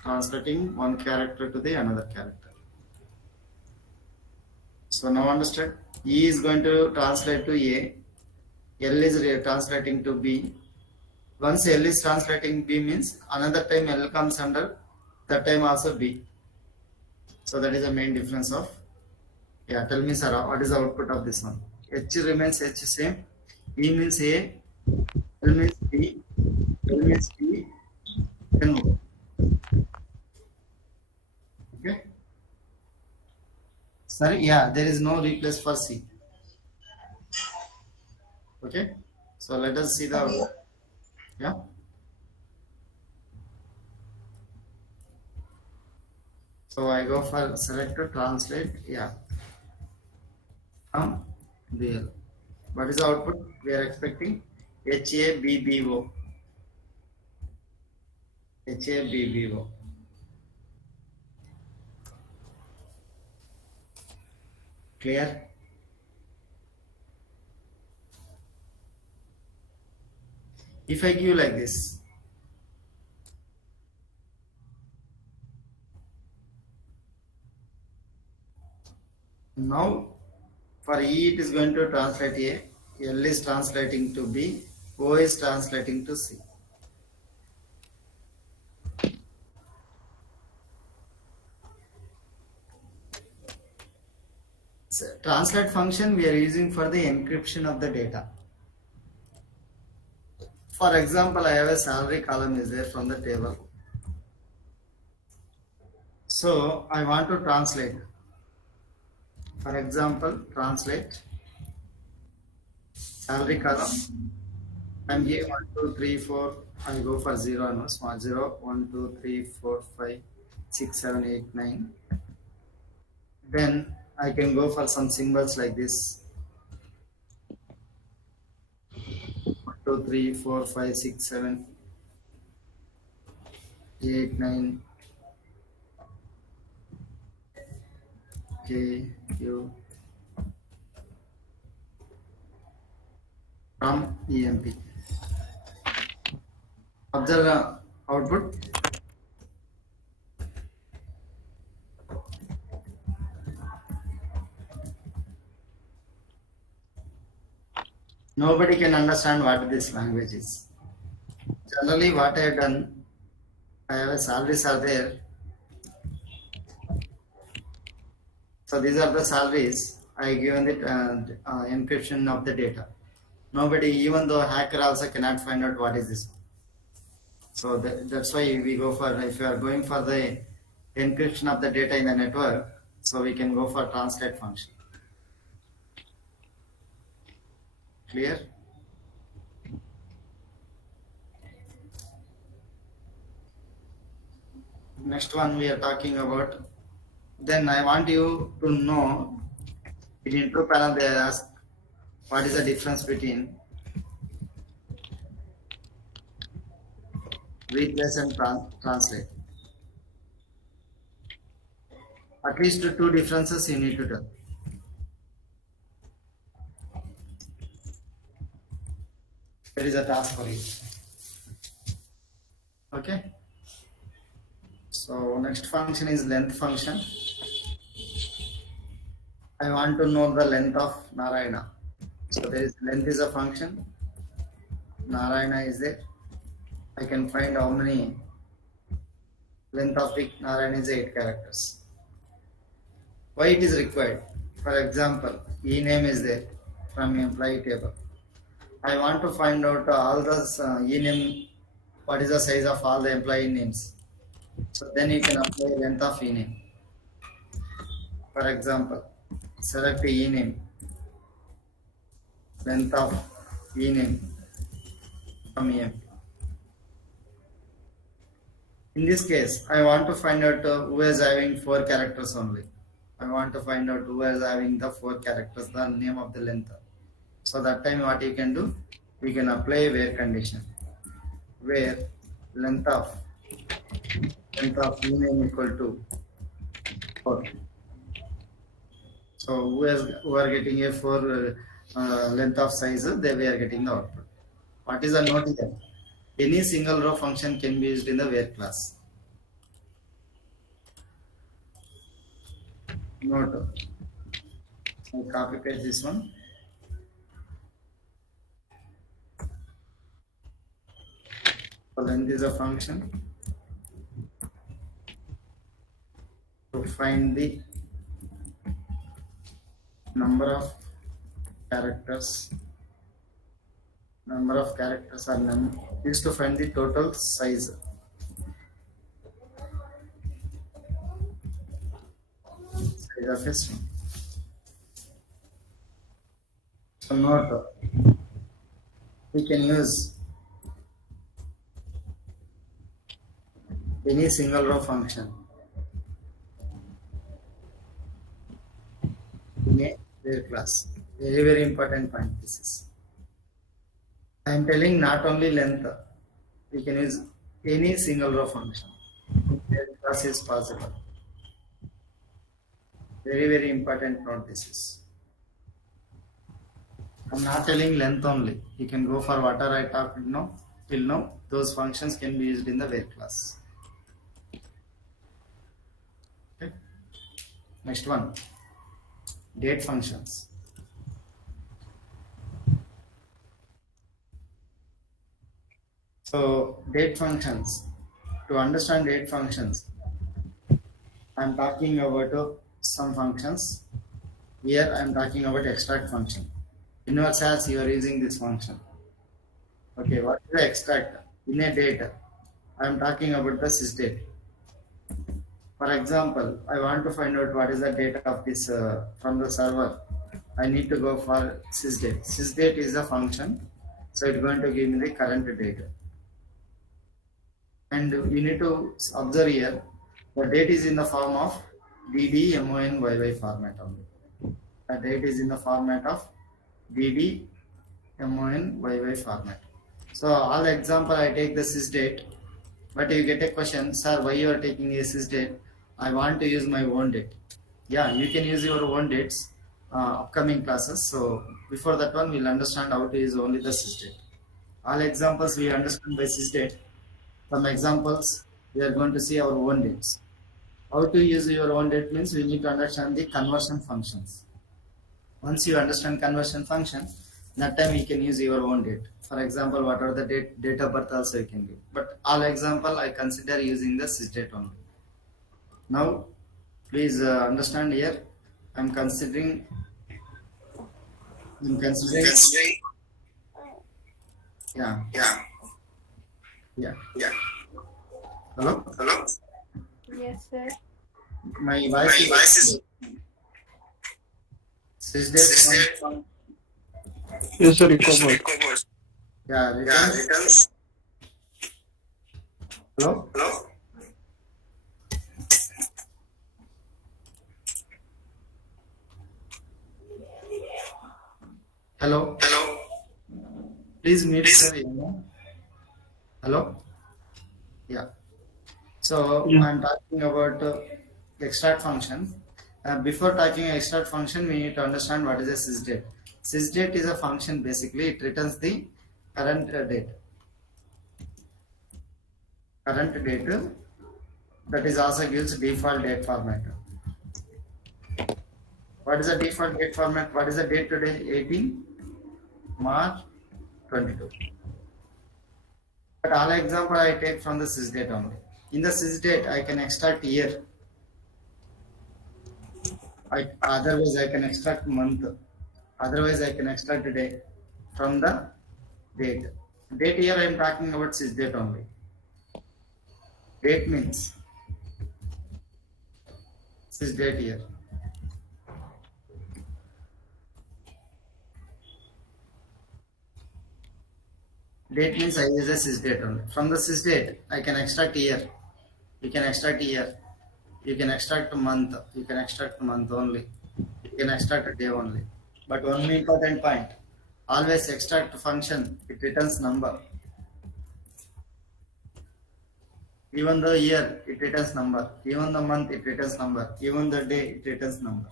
Translating one character to the another character. So now understand? E is going to translate to A. L is translating to B. Once L is translating B means another time L comes under, that time also B. So that is the main difference of. Yeah, tell me, Sarah, what is the output of this one? H remains H same. E means A. L means B. L means B. Then O. Okay. Sorry, yeah, there is no replace for C. Okay. So let us see the. Yeah. So I go for select to translate. Yeah. From BL. What is the output? We are expecting HABBO. HABBO. Clear? If I give like this, now for E it is going to translate A, L is translating to B, O is translating to C. So, translate function we are using for the encryption of the data. For example, I have a salary column is there from the table. So I want to translate. For example, translate salary column. I'm giving 1, 2, 3, 4. I go for 0 no small 0. 1, 2, 3, 4, 5, 6, 7, 8, 9. Then I can go for some symbols like this. 1, 2, 3, 4, 5, 6, 7, 8, 9. K, Q. From EMP. Observe the output. Nobody can understand what this language is. Generally, what I have done, I have a salaries are there. So these are the salaries. I given it encryption of the data. Nobody, even though hacker also cannot find out what is this. So that's why we go for, if you are going for the encryption of the data in the network, so we can go for translate function. Clear? Next one we are talking about. Then I want you to know, in intro panel they ask what is the difference between replace and translate. At least two differences you need to tell. There is a task for you. Okay. So next function is length function. I want to know the length of Narayana. So there is length is a function. Narayana is there. I can find how many length of the Narayana is 8 characters. Why it is required? For example, e name is there from employee table. I want to find out all the e name. What is the size of all the employee names? So then you can apply length of e name. For example, select e name, length of e name from em. In this case, I want to find out who is having 4 characters only. I want to find out who is having the 4 characters, the name of the length. So that time what you can do? You can apply where condition. Where length of e name equal to 4. So who are getting a 4 length of size, they we are getting the output. What is the note here? Any single row function can be used in the where class. Note. I copy paste this one. So length is a function to find the number of characters. Number of characters are used to find the total size. Size of a string. So note, we can use any single row function in a where class. Very important point this is. I am telling not only length, we can use any single row function. Where class is possible. Very important note this is. I am not telling length only. You can go for whatever I talked till now. Those functions can be used in the where class. Okay. Next one, date functions. So date functions. To understand date functions, I am talking about some functions. Here I am talking about extract function. In your SAS you are using this function. Okay, what is the extract? In a date, I am talking about the sysdate. For example, I want to find out what is the date of this from the server. I need to go for sysdate. Sysdate is a function, so it's going to give me the current date. And you need to observe here, the date is in the form of dd mon yy format only. The date is in the format of dd mon yy format. So all example I take the sysdate, but you get a question, sir, why you are taking a sysdate? I want to use my own date. Yeah, you can use your own dates, upcoming classes. So before that one, we'll understand how to use only the sysdate. All examples we understand by sysdate. Some examples we are going to see our own dates. How to use your own date means we need to understand the conversion functions. Once you understand conversion function, that time you can use your own date. For example, what are the date of birth also you can give. But all example I consider using the sysdate only. Now, please understand here. I'm considering. Yeah. Hello. Yes, sir. My voice is sysdate. Yes, sir, recovered. Yeah, returns. Hello. Hello. Please mute sir. Hello. Yeah. So Yeah. I'm talking about extract function. Before talking extract function, we need to understand what is a sysdate. Sysdate is a function. Basically, it returns the current date. Current date that is also gives default date format. What is the default date format? What is the date today? 18 March 22. But all example I take from the sysdate only. In the sysdate, I can extract year. Otherwise, I can extract month. Otherwise, I can extract day from the date. Date here I am talking about sysdate only. Date means sysdate here. Date means I use a sysdate only. From the sysdate, I can extract year. You can extract year. You can extract month. You can extract month only. You can extract a day only. But one important point: always extract function. It returns number. Even the year, it returns number. Even the month, it returns number. Even the day, it returns number.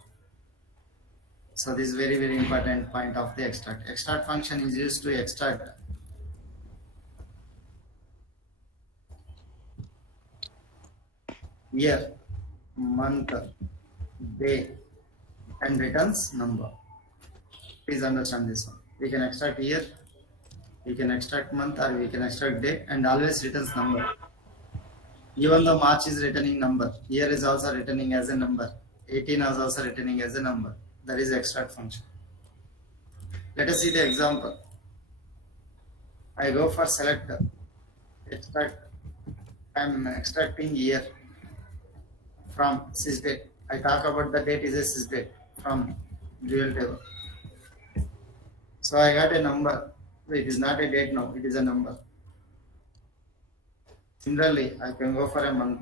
So this is very important point of the extract. Extract function is used to extract year, month, day, and returns number. Please understand this one. We can extract year, we can extract month, or we can extract day, and always returns number. Even though March is returning number, year is also returning as a number. 18 is also returning as a number. That is extract function. Let us see the example. I go for select, extract. I am extracting year from sysdate. I talk about the date is a sysdate from dual table. So I got a number. It is not a date now, it is a number. Similarly, I can go for a month.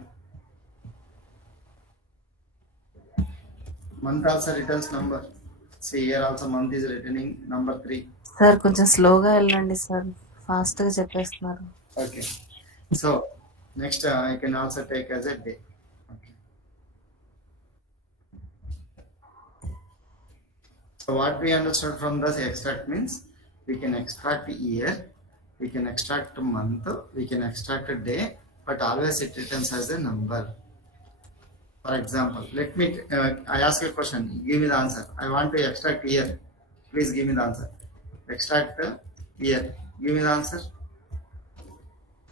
Month also returns number. See here also month is returning number 3. Sir కొంచెం స్లోగా వెళ్ళండి sir, fast గా చెప్పేస్తున్నారు. Okay. So next I can also take as a day. Okay. So what we understood from this extract means we can extract year, we can extract month, we can extract a day, but always it returns as a number. For example, let me I ask you a question. Give me the answer. I want to extract year. Please give me the answer. Extract year. Give me the answer.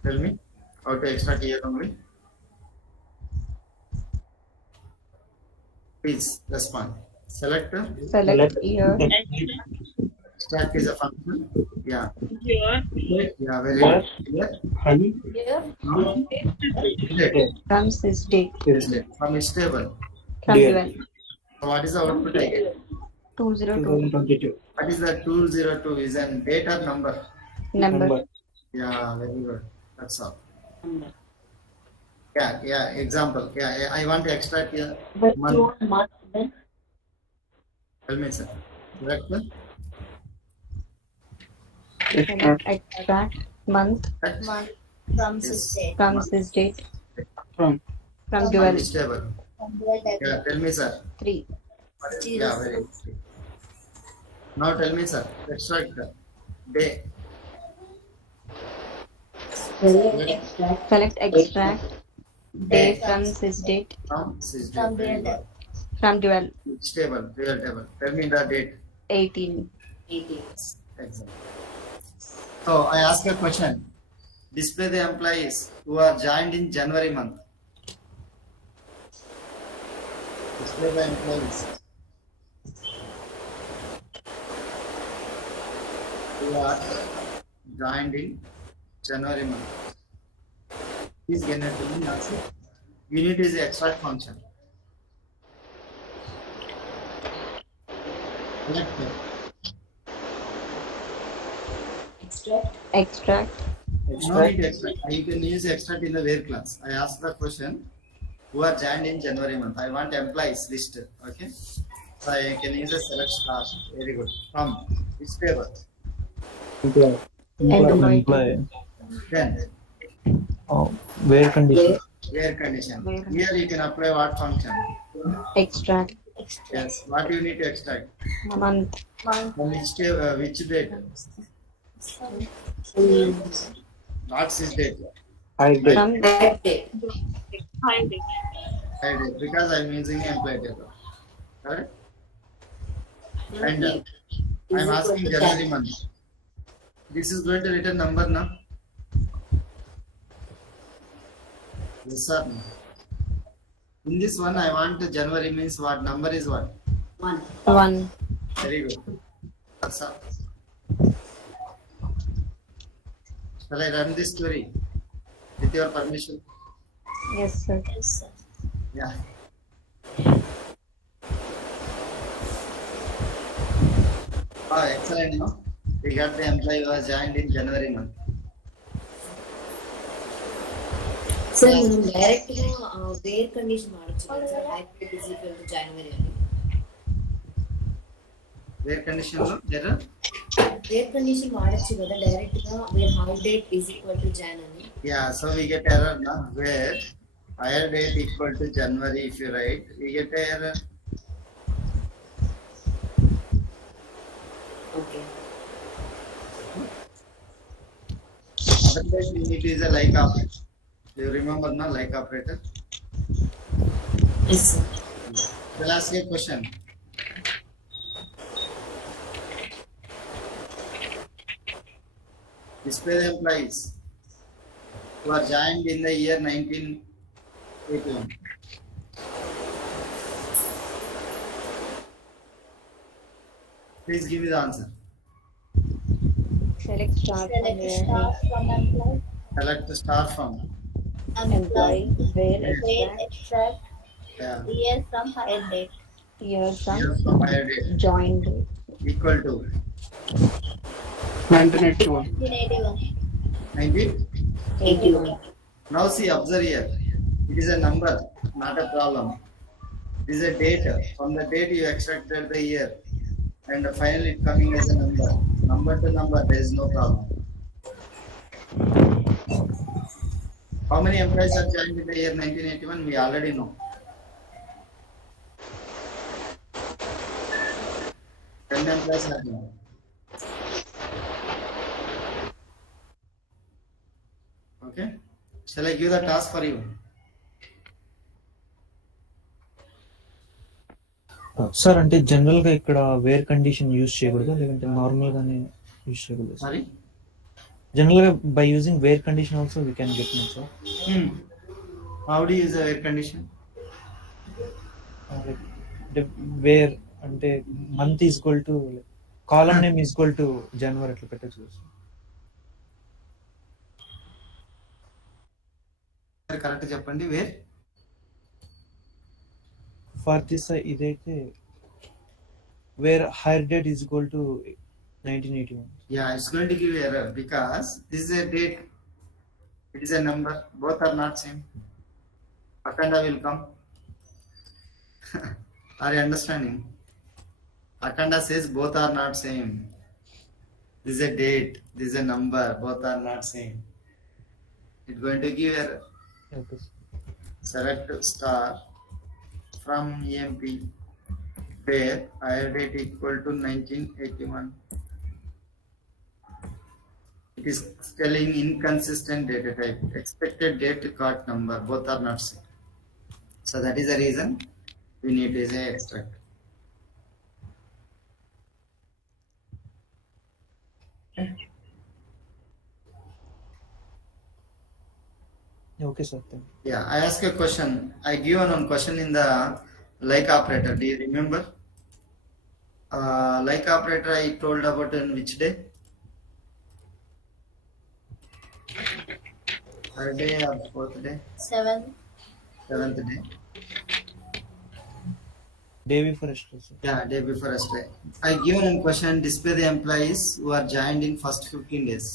Tell me how to extract year only. Please respond. Select. Select year. Extract is a function. Yeah. Year. Yeah. Very good. Here. Honey. From sysdate. From its table. From Day. dual. So what is the output I get? 202 2022. What is the 202? Is an date or number? number. Yeah. Very good. That's all. Yeah. Example. Yeah. I want to extract here. Month. Tell me, sir. Correct. Extract month From Yes. sysdate. from sysdate. From From From dual its table. From dual Yeah. table. Tell me, sir. 3. Yeah. Very good. Now tell me, sir. Extract day. Select extract day from sysdate. From sysdate. From Very dual good. table. From dual Which table? Real table. Tell me the date. 18. Exactly. So I ask a question. Display the employees who are joined in January month. Display the employees who are joined in January month. Please get it to me answer. Unit is the extract function. Select Extract No need to extract. You can use extract in the where class. I asked the question who are joined in January month. I want employees list. Okay. So I can use a select star. Very good. From which table? employee. Then Where condition? Where condition. Where. Here you can apply what function? Extract. Yes. What you need to extract? Month. From which date? What's his date? I did. From That date. Find it. I did because I'm using employee table. Correct? And I'm asking January month. This is going to return number now. Yes or no? In this one, I want January means what number is what? 1. 1. Very good. That's all. Shall I run this query with your permission? Yes, sir. Yes, sir. Yeah. Oh, excellent. No? We got the employee who was joined in January month. Sir, మనం direct గా where condition వాడొచ్చు కదా sir hybrid is equal to January అని Where condition no? Error? Where condition వాడొచ్చు కదా direct గా where hire date is equal to Jan అని Yeah, so we get error now. Where higher date equal to January if you write, we get a error. Okay Otherwise, we need to use a like operator. Do you remember now like operator? Yes sir I'll ask you a question. Display the employees who are joined in the year 1981. Please give me the answer. Select star from employee. Select the star from. employee. Where Where extract. extract Yeah. year from hire date. Year from Year from higher date joined. equal to 1981. 1981. 19. 81. Now see, observe here. It is a number, not a problem. It is a date. From the date you extracted the year, and finally it coming as a number. Number to number, there is no problem. How many employees are joined in the year 1981? We already know. 10 employees are joined. Okay. Shall I give the task for you? Sir అంటే general గా ఇక్కడ where condition use చేయకూడదు లేదంటే normal గానే use చేయకూడదు Sorry. General గా by using where condition also we can get no sir How do you use the air condition? అంటే where అంటే మంత్ ఈక్వల్ టు కాలం నేమ్ ఈక్వల్ టు జనవరి అట్లా పెట్టచ్చు కరెక్ట్ చెప్పండి. వేర్ ఫర్ దిస్ ఇదైతే where hire date is equal to 1981 Yeah, it's going to give you error because this is a date. It is a number. Both are not same. Akanda will come. Are you understanding? Akanda says both are not same. This is a date. This is a number. Both are not same. It's going to give error. Okay Select star from EMP where higher date equal to 1981. It is telling inconsistent data type. Expected date card number. Both are not same. So that is the reason we need to say extract. Okay sir Yeah, I ask a question. I give one question in the like operator. Do you remember? Like operator I told about in which day? Third day or fourth day? 7. Seventh day? Day before yesterday sir Yeah, day before yesterday. I given a question, display the employees who are joined in first 15 days.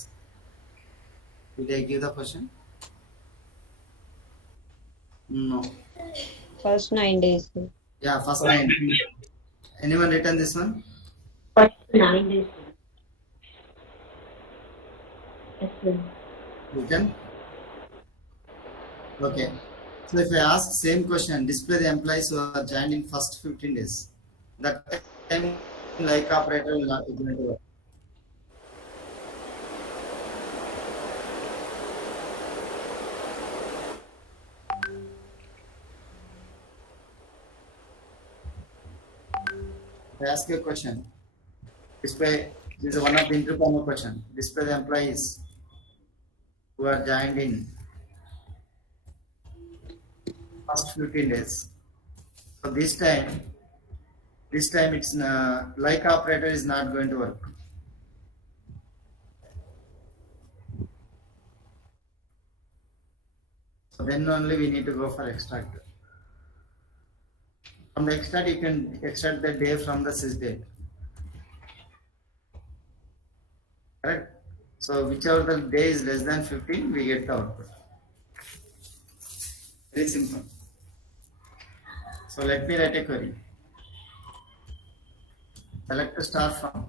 Did I give the question? No. First 9 days. Yeah, first 9. Anyone written this one? First 9 days. Yes, sir. Written? Okay. So if I ask same question, display the employees who are joined in first 15 days. That time like operator will not be going to work. I ask you a question. Display, this is one of the intercommon question. Display the employees who are joined in first 15 days. So this time it's like operator is not going to work. So then only we need to go for extract. From the extract, you can extract the day from the sys date. Correct? So whichever the day is less than 15, we get the output. Very simple. So let me write a query. Select a star from